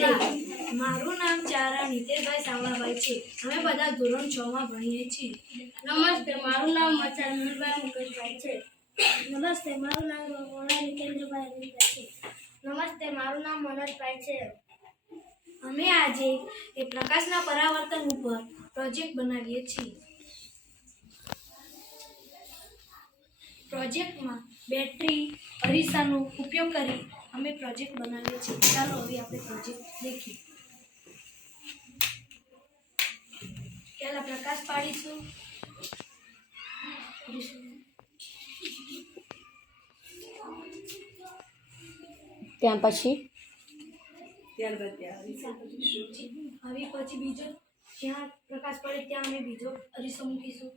નમસ્કાર, મારું નામ ચારા નીતેશભાઈ સાવળાભાઈ છે. અમે બધા ધોરણ 6 માં ભણીએ છીએ. નમસ્તે, મારું નામ મચાર મીરભાઈ મુકેશભાઈ છે. નમસ્તે, મારું નામ વોરા નિકેન્દ્રભાઈ અરવિંદભાઈ છે. નમસ્તે, મારું નામ મનોજભાઈ છે. અમે આજે એ પ્રકાશના પરાવર્તન ઉપર પ્રોજેક્ટ બનાવીએ છીએ. પ્રોજેક્ટમાં બેટરી અરીસાનો ઉપયોગ કરી અમે પ્રોજેક્ટ બનાવીએ છીએ. ચાલો હવે આપણે પ્રોજેક્ટ દેખીએ. પહેલા પ્રકાશ પાડીશું. ત્યાં પછી હવે પછી બીજો જ્યાં પ્રકાશ પડે ત્યાં અમે બીજો અરીસો મૂકીશું.